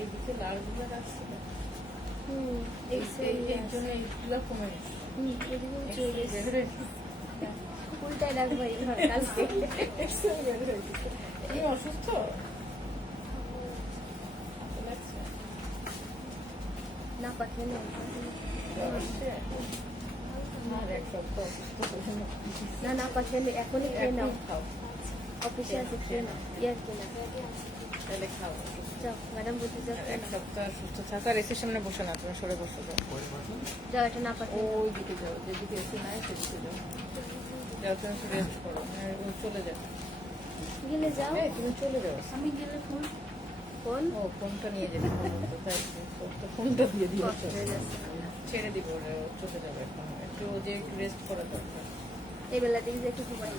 এইদিকে লালগুলো রাখছি না। এই এর জন্য এইগুলো কমে গেছে। উল্টায় রাখবো এই ঘর কালকে। তুমি অসুস্থ? না পাঠিয়ে না না পাঠিয়ে এখনই খেয়ে নাও। অফিসে আছে খেয়ে নাও। ইয়ার কেনা তাহলে খাও। যাও ম্যাডাম বলতে যাও এক সপ্তাহ সুস্থ থাকা। এসির সামনে বসে না, তুমি সরে বসে যাও। যাও এটা না পাঠিয়ে ওই দিকে যাও, যেদিকে এসি নাই সেদিকে যাও। যাও তুমি রেস্ট করো, চলে যাও। গেলে যাও। তুমি চলে যাও। আমি গেলে ফোন ফোন ও ফোনটা নিয়ে যেতে হবে, তাই তো ফোনটা দিয়ে দিও। ছেড়ে দিব, চলে যাবে এখন। একটু ও যে রেস্ট করা দরকার। এই বেলা থেকে যে একটু ঘুমাই।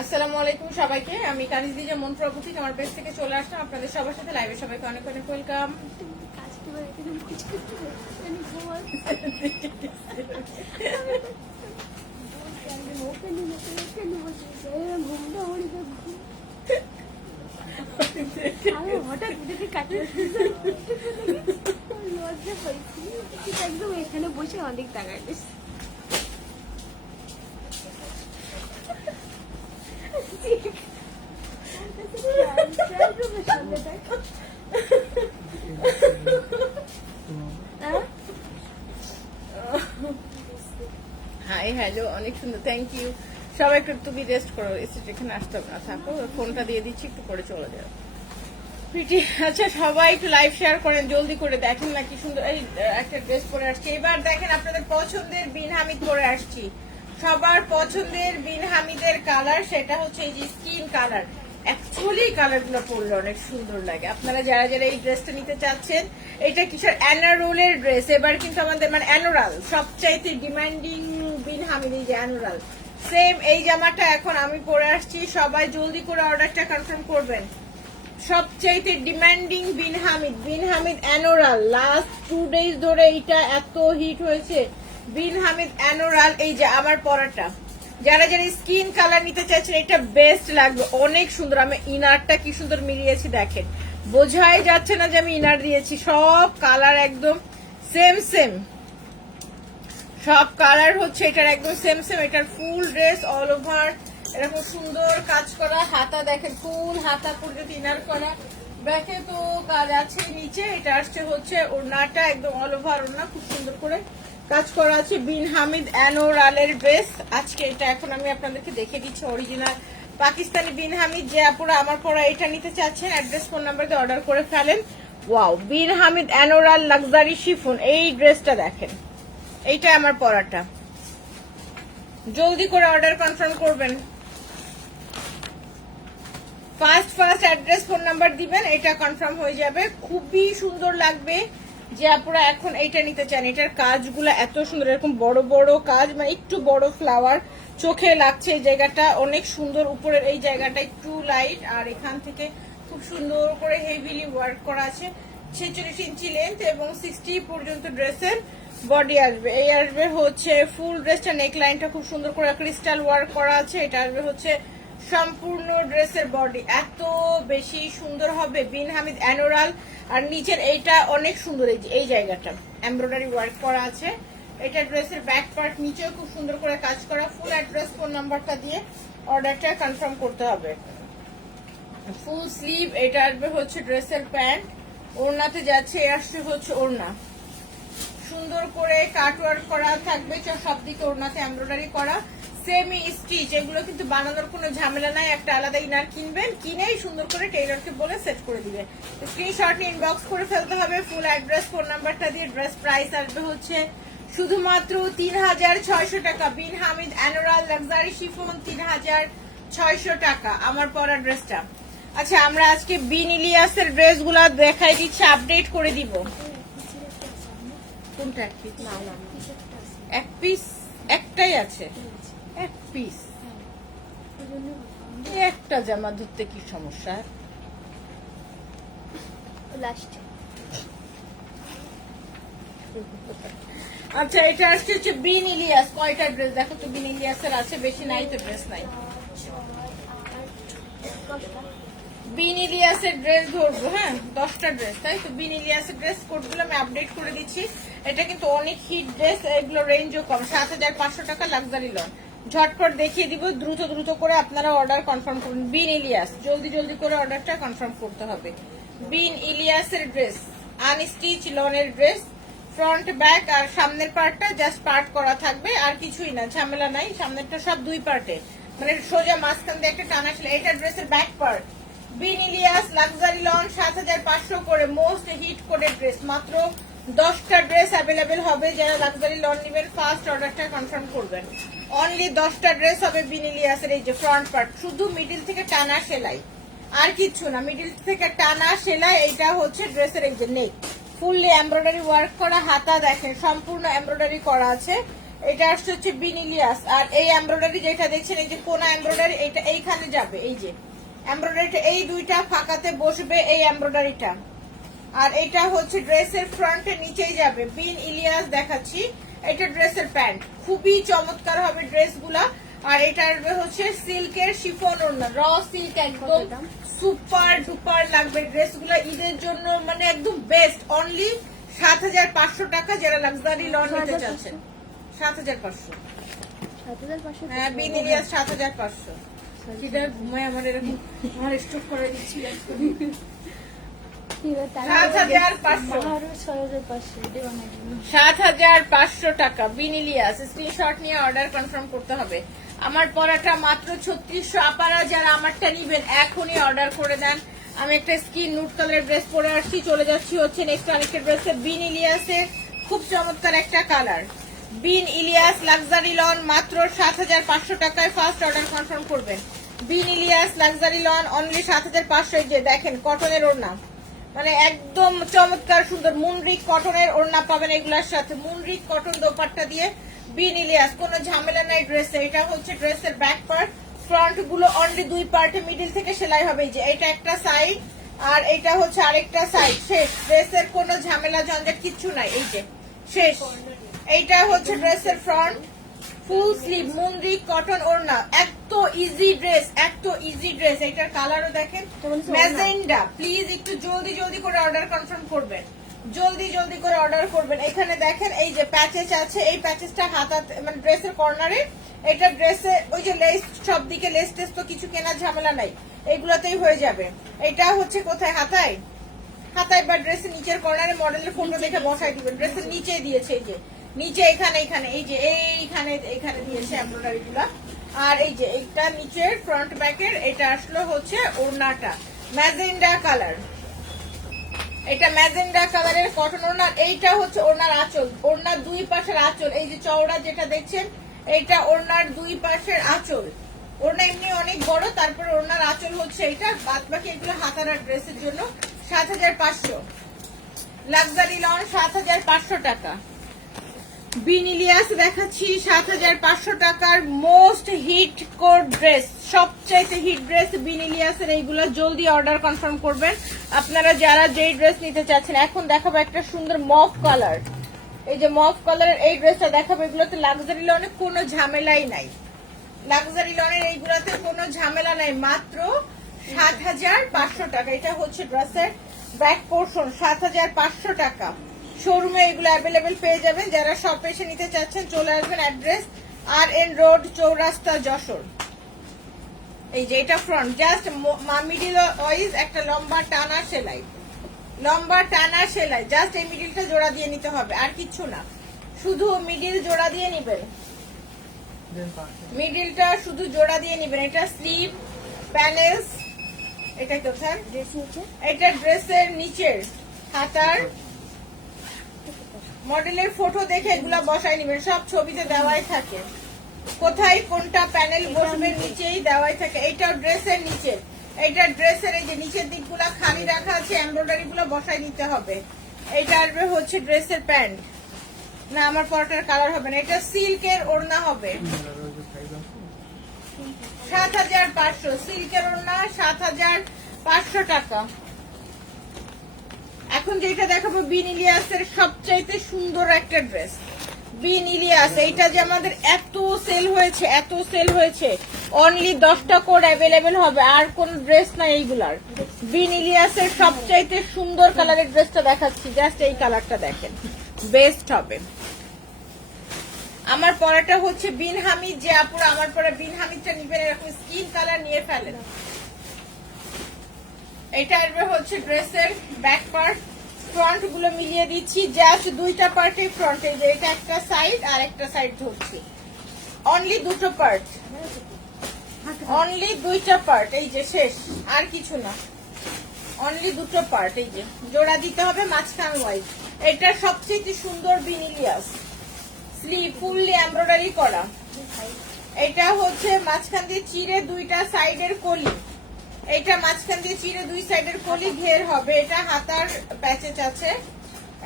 আসসালামু আলাইকুম সবাইকে, আমি কানিজ দিজা মন প্রভৃতি আমার পেজ থেকে চলে আসলাম আপনাদের সবার সাথে লাইভে। সবাইকে অনেক অনেক ওয়েলকাম। হঠাৎ লজ্জা পাইছি একদম এখানে বসে অনেক টাকায় হাই হ্যালো, অনেক সুন্দর, থ্যাংক ইউ। সবাই একটু তুমি রেস্ট করো, এখানে আসতে হবে না, থাকো। ফোনটা দিয়ে দিচ্ছি, একটু পরে চলে যাও। আচ্ছা সবাই একটু লাইভ শেয়ার করেন, জলদি করে। দেখেন না কি সুন্দর এই একটা ড্রেস পরে আসছি। এবার দেখেন আপনাদের পছন্দের বিন হামিদ পরে আসছি। সবার পছন্দের বিন হামিদের কালার, সেটা হচ্ছে এই যে স্কিন কালার। অ্যাকচুয়ালি কালার গুলো পরলে অনেক সুন্দর লাগে। আপনারা যারা যারা এই ড্রেসটা নিতে চাচ্ছেন, এটা কিসের অ্যানোরোলের ড্রেস। এবার কিন্তু আমাদের মানে অ্যানোরাল সবচাইতে ডিমান্ডিং বিন হামিদ, এই যে অ্যানোরাল সেম এই জামাটা এখন আমি পরে আসছি। সবাই জলদি করে অর্ডারটা কনফার্ম করবেন। সবচাইতে ডিমান্ডিং বিন হামিদ অ্যানোরাল। লাস্ট 2 ডেজ ধরে এটা এত হিট হয়েছে। বিন হামিদ অ্যানোরাল, এই যে আমার পরাটা। যারা যারা স্কিন কালার নিতে চাইছেন, এটা বেস্ট লাগবে, অনেক সুন্দর। আমি ইনারটা কি সুন্দর মিলিয়েছি দেখেন, বোঝাই যাচ্ছে না যে আমি ইনার দিয়েছি। সব কালার একদম সেম সেম, সব কালার হচ্ছে এটার একদম সেম সেম। এটার ফুল ড্রেস অল ওভার এরকম সুন্দর কাজ করা। হাতা দেখেন, ফুল হাতা পর্যন্ত ইনার করা। ব্যাকে তো কাজ আছে নিচে। এটা আসছে হচ্ছে ওড়নাটা, একদম অল ওভার ওড়না, খুব সুন্দর করে কাজ করা আছে। বিন হামিদ অ্যানোরালের ড্রেস আজকে এটা এখন আমি আপনাদেরকে দেখে দিচ্ছি। অরিজিনাল পাকিস্তানি বিন হামিদ। যে আপুরা আমার পরা এটা নিতে চাচ্ছেন, অ্যাড্রেস ফোন নাম্বার দিয়ে অর্ডার করে ফেলেন। ওয়াও, বিন হামিদ অ্যানোরাল লাক্সারি শিফন, এই ড্রেসটা দেখেন। এইটা আমার পরাটা, জলদি করে অর্ডার কনফার্ম করবেন। ফার্স্ট অ্যাড্রেস ফোন নাম্বার দিবেন, এটা কনফার্ম হয়ে যাবে। খুবই সুন্দর লাগবে যে আপনারা এখন এইটা নিতে চান। এটার কাজগুলো এত সুন্দর, এরকম বড় বড় কাজ, মানে একটু বড় ফ্লাওয়ার চোখে লাগছে। এই জায়গাটা অনেক সুন্দর, উপরের এই জায়গাটা একটু লাইট, আর এখান থেকে খুব সুন্দর করে হেভিলি ওয়ার্ক করা আছে। 46 ইঞ্চি লেন্থ এবং 60 পর্যন্ত ড্রেসের বডি আসবে। এই আসবে হচ্ছে ফুল ড্রেসটা, নেক লাইনটা খুব সুন্দর করে ক্রিস্টাল ওয়ার্ক করা আছে। এটা আসবে হচ্ছে সম্পূর্ণ ড্রেসের বডি, এত বেশি সুন্দর হবে। বিন হামিদ অ্যানোরাল। আর নিচের এইটা অনেক সুন্দর, এই জায়গাটা এমব্রয়ডারি ওয়ার্ক করা আছে। এটা ড্রেসের ব্যাক পার্ট, নিচেও খুব সুন্দর করে কাজ করা। ফুল অ্যাড্রেস ফোন নাম্বারটা দিয়ে অর্ডারটা কনফার্ম করতে হবে। ফুল স্লিভ, এটা আসবে হচ্ছে ড্রেসের প্যান্ট। ওড়নাতে যাচ্ছে, আসছে হচ্ছে ওড়না, সুন্দর করে কাটওয়ার্ক করা থাকবে সব দিকে, ওড়নাতে এমব্রয়ডারি করা, সেমি স্টিচ। এগুলো কিন্তু বানানোর কোনো ঝামেলা নাই। একটা আলাদা ইনার কিনবেন, কিনেই সুন্দর করে টেইলরকে বলে সেট করে দিবেন। স্ক্রিনশট নিয়ে ইনবক্স করে ফেলতে হবে ফুল অ্যাড্রেস ফোন নাম্বারটা দিয়ে। ড্রেস প্রাইস আসবে হচ্ছে শুধুমাত্র 3600 টাকা। বিন হামিদ অ্যানোরাল লাক্সারি শিফন 3600 টাকা আমার পরা ড্রেসটা। আচ্ছা আমরা আজকে বিন ইলিয়াসের ড্রেসগুলো দেখাই দিচ্ছি, আপডেট করে দিব। কোনটা এক পিস? এক পিস একটাই আছে, এক পিস। একটা জামা ধরতে কি সমস্যা? আচ্ছা এটা আসছে হচ্ছে বিন ইলিয়াস। কয়টা ড্রেস দেখো তো বিন ইলিয়াসের আছে? বেশি নাই তো, ড্রেস নাই। বিন ইলিয়াসের ড্রেস ধরবো, হ্যাঁ 10টা ড্রেস, তাই তো বিন ইলিয়াসের ড্রেস কোডগুলো আমি আপডেট করে দিচ্ছি। এটা কিন্তু অনেক হিট ড্রেস, এগুলো রেঞ্জও কম, 7500 টাকা লাক্সারি লন। ঝটপট দেখিয়ে দিব, দ্রুত দ্রুত করে আপনারা অর্ডার কনফার্ম করুন। বিন ইলিয়াস, জলদি জলদি করে অর্ডারটা কনফার্ম করতে হবে। বিন ইলিয়াসের ড্রেস, আনস্টিচ লনের ড্রেস, ফ্রন্ট ব্যাক আর সামনের পার্টটা জাস্ট পার্ট করা থাকবে, আর কিছুই না, ঝামেলা নাই। সামনেরটা সব দুই পার্টে, মানে সোজা মাঝখান দিয়ে একটা টানা ছিল। এটা ড্রেসের ব্যাক পার্ট। বিন ইলিয়াস লাক্সারি লন 7500 করে, মোস্ট হিট করে ড্রেস। মাত্র 10টা ড্রেস অ্যাভেলেবেল হবে। যারা লাক্সারি লন নেবেন ফার্স্ট অর্ডারটা কনফার্ম করবেন। অনলি 10টা ড্রেস হবে বিন ইলিয়াসের। এই যে ফ্রন্ট পার্ট, শুধু মিডিল থেকে টানা সেলাই, আর কিচ্ছু না, মিডিল থেকে টানা সেলাই। এইটা হচ্ছে ড্রেসের এই যে নেক, ফুললি এমব্রয়ডারি ওয়ার্ক করা, হাতা দেখেন সম্পূর্ণ এমব্রয়ডারি করা আছে। এটা আসছে হচ্ছে বিন ইলিয়াস। আর এই এমব্রয়ডারি যেটা দেখছেন, এই যে কোনা এমব্রয়ডারি, এটা এইখানে যাবে, এই যে এমব্রয়ডারিটা এই দুইটা ফাঁকাতে বসবে এই এমব্রয়ডারিটা। আর এটা হচ্ছে ড্রেসের ফ্রন্টে নিচেই যাবে। বিন ইলিয়াস দেখাচ্ছি, এটা ড্রেসের প্যান্ট, খুবই চমৎকার হবে ড্রেসগুলা। আর এটা আসবে হচ্ছে সিল্কের শিফন ওড়না, র সিল্ক, একদম সুপার ডুপার লাগবে ড্রেসগুলা ঈদের জন্য, মানে একদম বেস্ট। অনলি 7500 টাকা যারা লাক্সারি লন নিতে চাচ্ছেন। 7500, 7500 হ্যাঁ বিন ইলিয়াস 7500। কিটা ঘুমায় আমার এরকম, আমার স্টক করে দিচ্ছি। 7500 টাকা বিন ইলিয়াস। স্ক্রিনশট নিয়ে অর্ডার কনফার্ম করতে হবে। আমার পরাটা মাত্র 3600। আপারা যারা আমারটা নিবেন এখনই অর্ডার করে দেন। আমি একটা স্কিন নুট কালারের ড্রেস পরে আসছি, চলে যাচ্ছি হচ্ছে নেক্সট আরেকটা ড্রেসে। বিন ইলিয়াসের খুব চমৎকার একটা কালার, বিন ইলিয়াস লাক্সারি লন মাত্র 7500 টাকায় ফার্স্ট অর্ডার কনফার্ম করবেন। বিন ইলিয়াস লাক্সারি লন অনলি 7500। যে দেখেন কটনের ওড়না, মানে একদম চমৎকার সুন্দর মুনরিক কটনের ওড়না পাবেন এগুলার সাথে, মুনরিক কটন দোপাট্টা দিয়ে। বিন ইলিয়াস, কোনো ঝামেলা নাই ড্রেসে। এটা হচ্ছে ড্রেসের ব্যাক পার্ট, ফ্রন্ট গুলো অনলি দুই পার্টে মিডিল থেকে সেলাই হবে। এই যে এটা একটা সাইড, আর এটা হচ্ছে আরেকটা সাইড। শেষ, ড্রেসের কোনো ঝামেলা ঝঞ্ঝাট কিচ্ছু নাই, এই যে শেষ। এইটা হচ্ছে ড্রেসের ফ্রন্ট, ফুল স্লিভ মুনরিক কটন ওড়না, এত ইজি ড্রেস, এত ইজি ড্রেস। এটার কালারও দেখেন ম্যাজেন্ডা। প্লিজ একটু জলদি জলদি করে অর্ডার কনফার্ম করবেন, জলদি জলদি করে অর্ডার করবেন। এখানে দেখেন এই যে প্যাচেস আছে, এই প্যাচেসটা হাতা মানে ড্রেসের কর্নারে। এটা ড্রেসে ওই যে লেস, সব দিকে লেস টেস তো কিছু কেনার ঝামেলা নাই, এইগুলাতেই হয়ে যাবে। এটা হচ্ছে কোথায়, হাতায়, হাতায় বা ড্রেসের নিচের কর্নারে মডেলের ফটো দেখে বসাই দিবেন। ড্রেসের নিচে দিয়েছে, এই যে নিচে এখানে এখানে এই যে এইখানে এখানে দিয়েছে এমব্রয়ডারি গুলা। আর এই যে এটা নিচের ফ্রন্ট ব্যাকের, এটা আসলো হচ্ছে ওড়নাটা ম্যাজেন্ডা কালার। এটা ম্যাজেন্ডা কালারের কটন ওড়না। এইটা হচ্ছে ওড়নার আঁচল, ওড়নার দুই পাশের আঁচল। এই যে চওড়া যেটা দেখছেন, এইটা ওড়নার দুই পাশের আঁচল। ওড়না এমনি অনেক বড়, তারপরে ওড়নার আঁচল হচ্ছে এইটা। বাদ বাকি এগুলো হাতারা ড্রেসের জন্য। 7500 লাক্সারি লন, 7500 টাকা। বিন ইলিয়াস দেখাচ্ছি 7500 টাকার মোস্ট হিট কোড ড্রেস, সবচাইতে হিট ড্রেস বিন ইলিয়াসের। এইগুলো জলদি অর্ডার কনফার্ম করবেন আপনারা যারা যেই ড্রেস নিতে চাচ্ছেন। এখন দেখাবো একটা সুন্দর মফ কালার, এই যে মফ কালারের এই ড্রেসটা দেখাবো। এগুলোতে লাক্সারি লনে কোনো ঝামেলাই নাই, লাক্সারি লনের এইগুলোতে কোনো ঝামেলা নাই। মাত্র 7500 টাকা। এটা হচ্ছে ড্রেসের ব্যাক পোর্শন, 7500 টাকা। শোরুমে এগুলো অ্যাভেলেবেল পেয়ে যাবেন। যারা শপে এসে নিতে চাচ্ছেন চলে আসবেন, অ্যাড্রেস RN রোড, চৌরাস্তা, যশোর। এই যে এটা ফ্রন্ট, জাস্ট মিডিল ওয়াইজ একটা লম্বা টানা সেলাই, লম্বা টানা সেলাই। জাস্ট এই মিডিলটা জোড়া দিয়ে নিতে হবে, আর কিচ্ছু না, শুধু মিডিল জোড়া দিয়ে নিবেন, মিডিলটা শুধু জোড়া দিয়ে নিবেন। এটা স্লিভ প্যানেলস, এটা কোথায়, এটা ড্রেসের নিচের হাতার মডেলের ফটো দেখে এগুলা বসাই নিবেন, সব ছবিতে দেওয়াই থাকে। কোথায় কোনটা প্যানেল বসবে নিচেই দেওয়াই থাকে। এইটাও ড্রেসের নিচে, এইটা ড্রেসের এই যে নিচের দিকগুলা খালি রাখা আছে, এমব্রয়ডারি গুলো বসাই নিতে হবে। এইটা আসবে হচ্ছে ড্রেসের প্যান্ট, না আমার পরটার কালার হবে না। এটা সিল্কের ওড়না হবে, 7500 সিল্কের ওড়না, 7500 টাকা। এখন যেটা দেখাবো বিন ইলিয়াসের সবচাইতে সুন্দর একটা ড্রেস, বিন ইলিয়াস। এইটা যে আমাদের এত সেল হয়েছে, এত সেল হয়েছে, অনলি 10টা কোড অ্যাভেলেবেল হবে, আর কোন ড্রেস না এইগুলার। বিন ইলিয়াসের সবচাইতে সুন্দর কালারের ড্রেসটা দেখাচ্ছি, জাস্ট এই কালারটা দেখেন, বেস্ট হবে। আমার পরাটা হচ্ছে বিন হামিদ, যে আপুরা আমার পরা বিন হামিদটা নিবেন এরকম স্কিন কালার নিয়ে ফেলেন। এটা আসবে হচ্ছে ড্রেসের ব্যাক পার্ট, ফ্রন্ট গুলো মিলিয়ে দিচ্ছি, জাস্ট দুইটা পার্টে ফ্রন্টে, যে এটা একটা সাইড আর একটা সাইড ধরছি, অনলি দুটো পার্ট, অনলি দুইটা পার্ট, এই যে শেষ, আর কিছু না, অনলি দুটো পার্ট, এই যে জোড়া দিতে হবে মাঝখান ওয়াইজ। এটা সবচেয়ে সুন্দর বিন ইলিয়াস, স্লিভ ফুললি এমব্রয়ডারি করা। এটা হচ্ছে মাঝখান দিয়ে চিড়ে দুইটা সাইডের কলি, এটা মাঝখান দিয়ে চিড়ে দুই সাইডের কলি ঘের হবে। এটা হাতার প্যাচেজ আছে,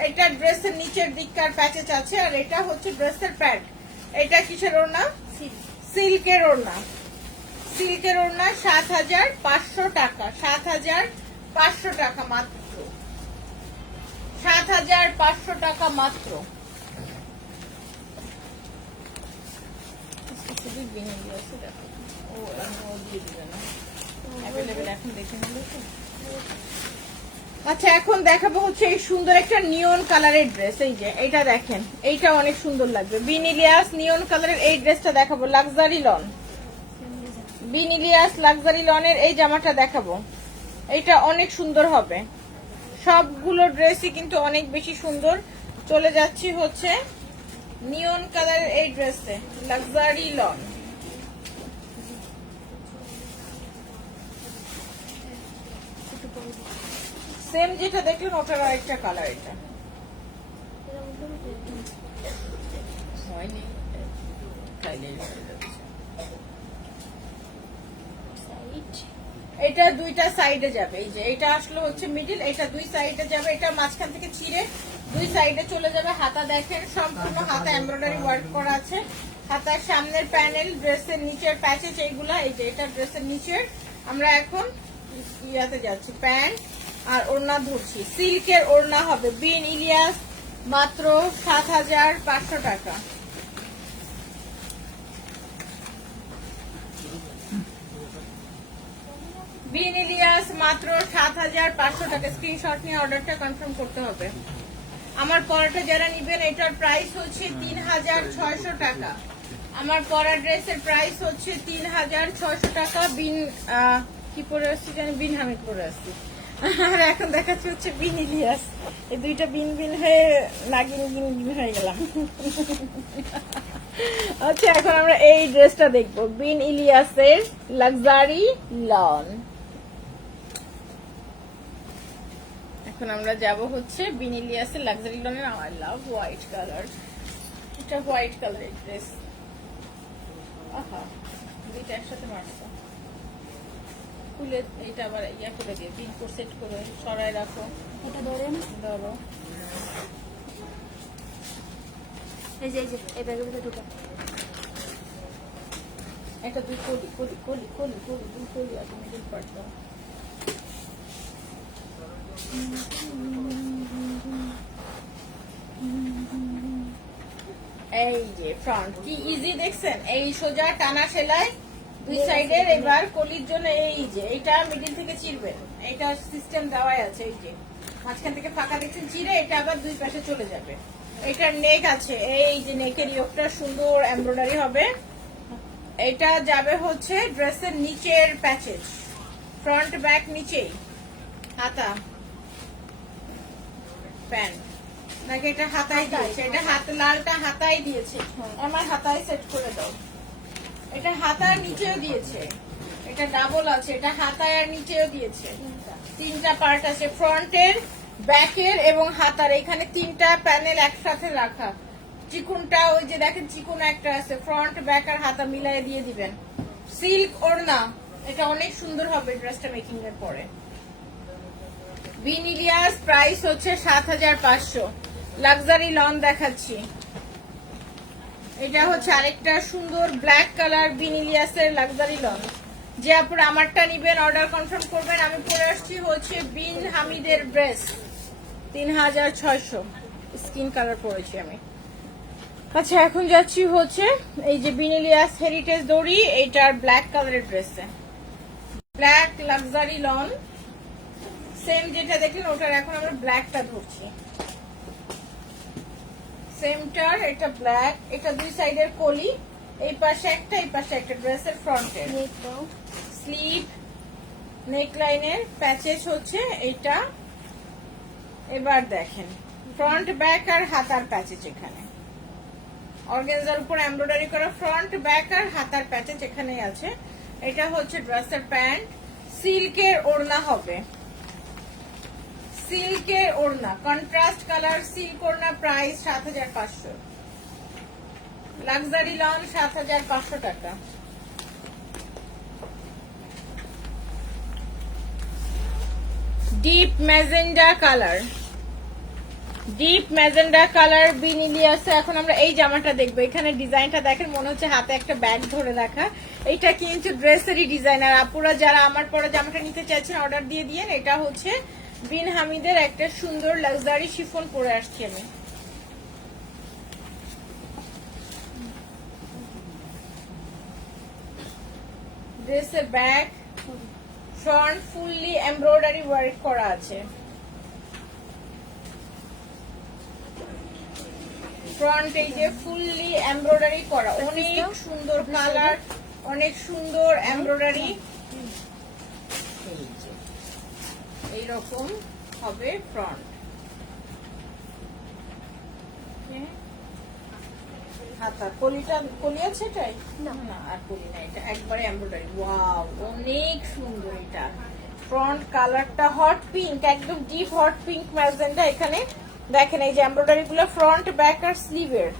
এটা ড্রেসের নিচের দিককার প্যাচেজ আছে, আর এটা হচ্ছে ড্রেসের প্যান্ট। এটা কিসের ওড়না? সিল্কের ওড়না, সিল্কের ওড়না। 7,500 টাকা, 7,500 টাকা মাত্র, 7,500 টাকা মাত্র। আচ্ছা এখন দেখাবো হচ্ছে এই সুন্দর একটা নিয়ন কালারের ড্রেস, এই যে এটা দেখেন, এইটা অনেক সুন্দর লাগবে। বিন ইলিয়াস নিয়ন কালারের এই ড্রেসটা দেখাবো, luxury lawn, Bin Ilyas luxury লনের এই জামাটা দেখাবো, এটা অনেক সুন্দর হবে। সবগুলো ড্রেসই কিন্তু অনেক বেশি সুন্দর। চলে যাচ্ছি হচ্ছে নিয়ন কালারের এই ড্রেসে, লাক্সারি লন। সেম যেটা দেখলেন ওটার আরেকটা কালার, এটা হয়নি, এটা দুইটা সাইডে যাবে, এই যে এটা আসলে হচ্ছে মিডিল, এটা দুই সাইডে যাবে, এটা মাঝখান থেকে ছিঁড়ে দুই সাইডে চলে যাবে। হাতা দেখেন সম্পূর্ণ হাতা এমব্রয়ডারি ওয়ার্ক করা আছে, হাতার সামনের প্যানেল, ড্রেসের নিচের প্যাচেজ এইগুলা, এই যে এটা ড্রেসের নিচের। আমরা এখন ইয়াতে যাচ্ছি, প্যান্ট আর ওড়না ধরছি, সিল্কের ওড়না হবে। বিন ইলিয়াস মাত্র 7,500 টাকা। বিন ইলিয়াস মাত্র 7,500 টাকা। স্ক্রিনশট নিয়ে অর্ডারটা কনফার্ম করতে হবে। আমার পরাটা যারা নিবেন এটার প্রাইস হচ্ছে 3,600 টাকা। আমার পরা ড্রেসের প্রাইস হচ্ছে 3,600 টাকা। বিন কি পরে আসছি জানি, বিন হামিদ পরে আসছি। আর এখন দেখাচ্ছি হচ্ছে বিন ইলিয়াস, এই দুইটা বিন বিন হয়ে নাগিন বিন হয়ে গেলাম। আচ্ছা এখন আমরা এই ড্রেসটা দেখবো, বিন ইলিয়াসের লাক্সারি লন। এখন আমরা যাব হচ্ছে বিন ইলিয়াসের লাক্সারি লনের। আই লাভ হোয়াইট কালার, এটা হোয়াইট কালারের ড্রেস। আহা দুইটা একসাথে মারছো, খুলে এইটা আবার ইয়া করে দিয়ে পিন কোড সেট করে সরাই রাখো। এটা ধরেন, ধরো, এই যে এই ব্যাগের ভিতরে ঢোকা। এটা দুই কলি কলি কলি কলি কলি দুই কলি আছে, মিডল পার্ট দাও। এই যে ফ্রন্ট কি ইজি দেখছেন, এই সোজা টানা সেলাই দুই সাইডের। এবার কলির জন্য এই যে এটা মিডিল থেকে চিরবেন, এটা সিস্টেম দেওয়াই আছে। এই যে মাঝখান থেকে ফাঁকা দেখছেন চিরে, এটা আবার দুই পাশে চলে যাবে। এটার নেক আছে, এই যে নেকের ইয়োগটা সুন্দর এমব্রয়ডারি হবে। এটা যাবে হচ্ছে ড্রেসের নিচের প্যাচেজ, ফ্রন্ট ব্যাক নিচেই। হাতা প্যান্ট নাকি এটা হাতায় দিয়েছে, এটা হাত লালটা হাতায় দিয়েছে, আমার হাতায় সেট করে দাও। এটা হাতার নিচেও দিয়েছে, এটা ডাবল আছে, এটা হাতায় আর নিচেও দিয়েছে। তিনটা পার্ট আছে, ফ্রন্টের, ব্যাকের এবং হাতার। এখানে তিনটা প্যানেল একসাথে রাখা। চিকুনটা ওই যে দেখেন চিকুন একটা আছে, ফ্রন্ট ব্যাক আর হাতা মিলাই দিয়ে দিবেন। সিল্ক ওড়না, এটা অনেক সুন্দর হবে ড্রেসটা মেকিং এর পরে। বিন ইলিয়াস প্রাইস হচ্ছে 7,500। লাক্সারি লন দেখাচ্ছি, এটা হচ্ছে আরেকটা সুন্দর ব্ল্যাক কালার বিন ইলিয়াসের লাক্সারি লন। যে আপনারা আমারটা নিবেন অর্ডার কনফার্ম করবেন। আমি পরে আসছি হচ্ছে বিন হামিদের ড্রেস, 3,600 স্কিন কালার পরেছি আমি। আচ্ছা এখন যাচ্ছি হচ্ছে এই যে বিনেলিয়াস হেরিটেজ দড়ি, এইটার ব্ল্যাক কালারের ড্রেসে, ব্ল্যাক লাক্সারি লন, সেম যেটা দেখলেন ওটার এখন আমরা ব্ল্যাকটা ধরছি। সেমটার এটা ব্ল্যাক, এটা দুই সাইডের কলি, এই পাশে একটা এই পাশে একটা, ড্রেসের ফ্রন্টের স্লিভ, নেকলাইনের প্যাচেস হচ্ছে এইটা। এবার দেখেন ফ্রন্ট ব্যাক আর হাতার প্যাচেস, এখানে অর্গানজার উপর এমব্রয়ডারি করা ফ্রন্ট ব্যাক আর হাতার প্যাচেস এখানেই আছে। এটা হচ্ছে ড্রেসের প্যান্ট, সিল্কের ওড়না হবে, সিল্কের ওড়না, কন্ট্রাস্ট কালার সিল্ক ওড়না, প্রাইস ৭৫০০, লাক্সারি লন ৭৫০০ টাকা। Deep magenta colour, deep magenta colour বিনিলিয়াসে এখন আমরা এই জামাটা দেখবো। এখানে ডিজাইনটা দেখেন মনে হচ্ছে হাতে একটা ব্যাগ ধরে রাখা, এইটা কিন্তু ড্রেসেরই ডিজাইনার। আপুরা যারা আমার পরে জামাটা নিতে চাইছেন অর্ডার দিয়ে দিয়েন। এটা হচ্ছে বিন হামিদের একটা সুন্দর লাক্সারি শিফন পরে আসছি আমি। ড্রেসের bag front fully embroidery work করা আছে, ফ্রন্ট এই যে ফুললি এমব্রয়ডারি করা, অনেক সুন্দর কালার, অনেক সুন্দর এমব্রয়ডারি, এইরকম হবে ফ্রন্ট। হাতা কলিটা, কলি আছে এটাই না, আর কলি না, এটা একবারে এমব্রয়ডারি। ওয়াও অনেক সুন্দর। এটা ফ্রন্ট কালারটা হট পিঙ্ক, একদম ডিপ হট পিঙ্ক ম্যাজেন্টা। এখানে দেখেন এই যে এমব্রয়ডারি গুলো ফ্রন্ট ব্যাক আর স্লিভের।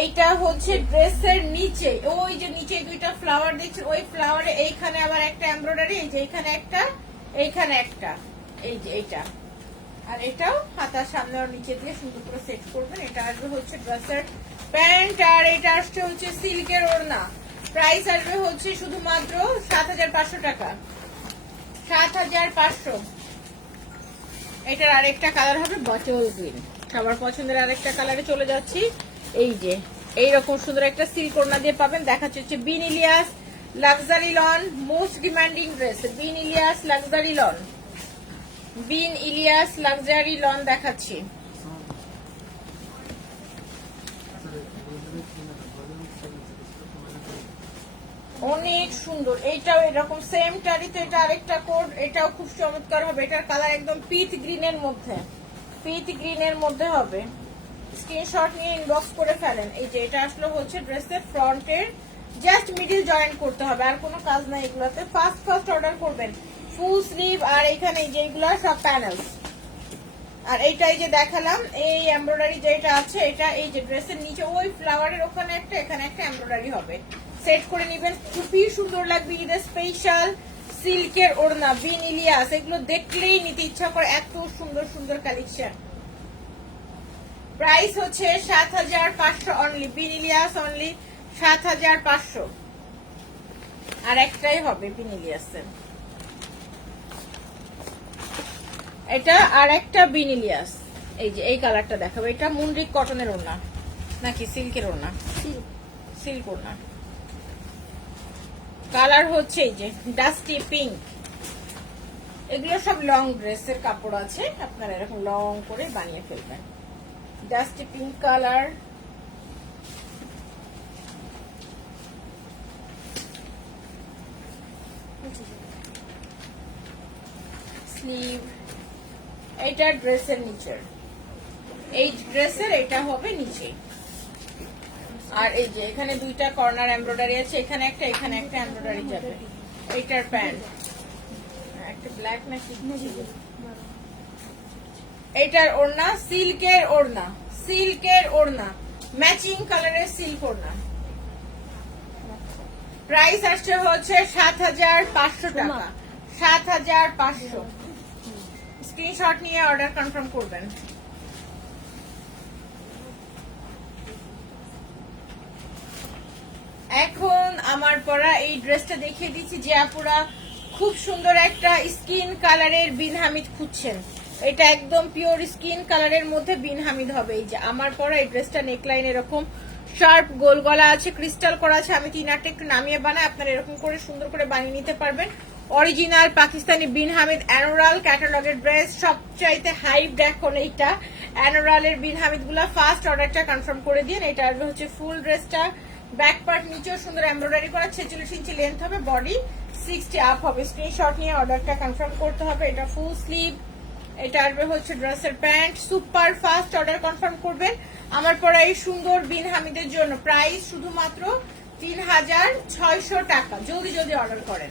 এইটা হচ্ছে ড্রেসের নিচে, ওই যে নিচে দুইটা ফ্লাওয়ার দেখছেন, ওই ফ্লাওয়ারে এইখানে আবার একটা এমব্রয়ডারি, এই যে এইখানে একটা, এইখানে একটা, এই যে এইটা। আর এটাও হাতার সামনে আর নিচে দিয়ে সুন্দর করে সেট করবেন। এটা আসবে হচ্ছে ড্রেসের প্যান্ট, আর এটা আসছে হচ্ছে সিল্কের ওড়না। প্রাইস আসবে হচ্ছে শুধুমাত্র ৭৫০০ টাকা, ৭৫০০। এটার আরেকটা কালার হবে বটল গ্রিন, সবার পছন্দের আরেকটা কালারে চলে যাচ্ছি। এই যে এইরকম সুন্দর একটা সিল্ক ওড়না দিয়ে পাবেন। দেখাচ্ছে হচ্ছে Bin Ilyas luxury lawn, most demanding dress Bin Ilyas luxury lawn, Bin Ilyas luxury lawn দেখাচ্ছি। অনেক সুন্দর, এইটাও এরকম সেম টারিতে, এটা আরেকটা কোড, এটাও খুব চমৎকার হবে। এটার কালার একদম পিচ গ্রিনের মধ্যে, পিচ গ্রিনের মধ্যে হবে। স্ক্রিনশট নিয়ে ইনবক্স করে ফেলেন। এই যে এটা আসলে হচ্ছে ড্রেসের ফ্রন্টের জাস্ট মিডল জয়েন্ট করতে হবে, আর কোনো কাজ নাই এগুলোতে। ফার্স্ট অর্ডার করবেন ফুল স্লিভ, আর এখানে যেগুলো সব প্যানেলস। আর এইটাই যে দেখালাম এই এমব্রয়ডারি যেটা আছে, এটা এই যে ড্রেসের নিচে ওই ফ্লাওয়ারের ওখানে একটা, এখানে একটা এমব্রয়ডারি হবে। সেট করে নেবেন, খুবই সুন্দর লাগবে। ঈদের স্পেশাল সিল্কের ওড়না বিন ইলিয়াস, এগুলো দেখলেই নিতে ইচ্ছা করে, এত সুন্দর সুন্দর কালেকশন। প্রাইস হচ্ছে ৭৫০০ অনলি, বিন ইলিয়াস অনলি ৭৫০০। আর একটাই হবে বিন ইলিয়াসের, এটা আর একটা বিন ইলিয়াস। এই যে এই কালারটা দেখাবো, এটা মুন্ড্রিক কটনের ওড়না নাকি সিল্কের ওড়না, সিল্ক ওড়না। কালার হচ্ছে এই যে ডাস্টি পিঙ্ক। এগুলো সব লং ড্রেসের কাপড় আছে, আপনারা এরকম লং করে বানিয়ে ফেলবেন। ডাস্টি পিঙ্ক কালার, স্লিভ, এইটা ড্রেসের নিচের, এই ড্রেসের এটা হবে নিচে। আর এই যে এখানে দুইটা কর্নার এমব্রয়ডারি আছে, এখানে একটা এখানে একটা এমব্রয়ডারি যাবে। এইটার প্যান্ট একটা ব্ল্যাক নাকি, এইটার ওড়না সিল্কের ওড়না, সিল্কের ওড়না ম্যাচিং কালারের সিল্ক ওড়না। প্রাইস আসছে হচ্ছে ৭৫০০ টাকা, ৭৫০০। স্ক্রিনশট নিয়ে অর্ডার কনফার্ম করবেন। এখন আমার পরা এই ড্রেসটা দেখিয়ে দিচ্ছি, যে আপুরা খুব সুন্দর একটা স্কিন কালারের বিন হামিদ খুঁজছেন, এটা একদম পিওর স্কিন কালারের মধ্যে বিন হামিদ হবে। এই যে আমার পরা এই ড্রেসটা নেকলাইন এরকম শার্প গোল গলা আছে, ক্রিস্টাল করা আছে। আমি 3-8টা একটু নামিয়ে বানাই, আপনারা এরকম করে সুন্দর করে বানিয়ে নিতে পারবেন। অরিজিনাল পাকিস্তানি বিন হামিদ অ্যানোরাল ক্যাটালগের ড্রেস, সবচাইতে হাইপ এখন এইটা অ্যানোরালের বিন হামিদ গুলা। ফার্স্ট অর্ডারটা কনফার্ম করে দিন। এটা আসবে হচ্ছে ফুল ড্রেসটা, ব্যাক পার্ট নিচেও সুন্দর এমব্রয়ডারি করা, 46 ইঞ্চি লেন্থ হবে, বডি 60 আপ হবে। স্ক্রিনশট নিয়ে অর্ডারটা কনফার্ম করতে হবে। এটা ফুল স্লিভ, এটা আসবে হচ্ছে ড্রেসের pant. Super first order confirm করবেন আমার পরা এই সুন্দর বিন হামিদের জন্য। প্রাইস শুধুমাত্র 3600 টাকা। জলদি জলদি অর্ডার করেন।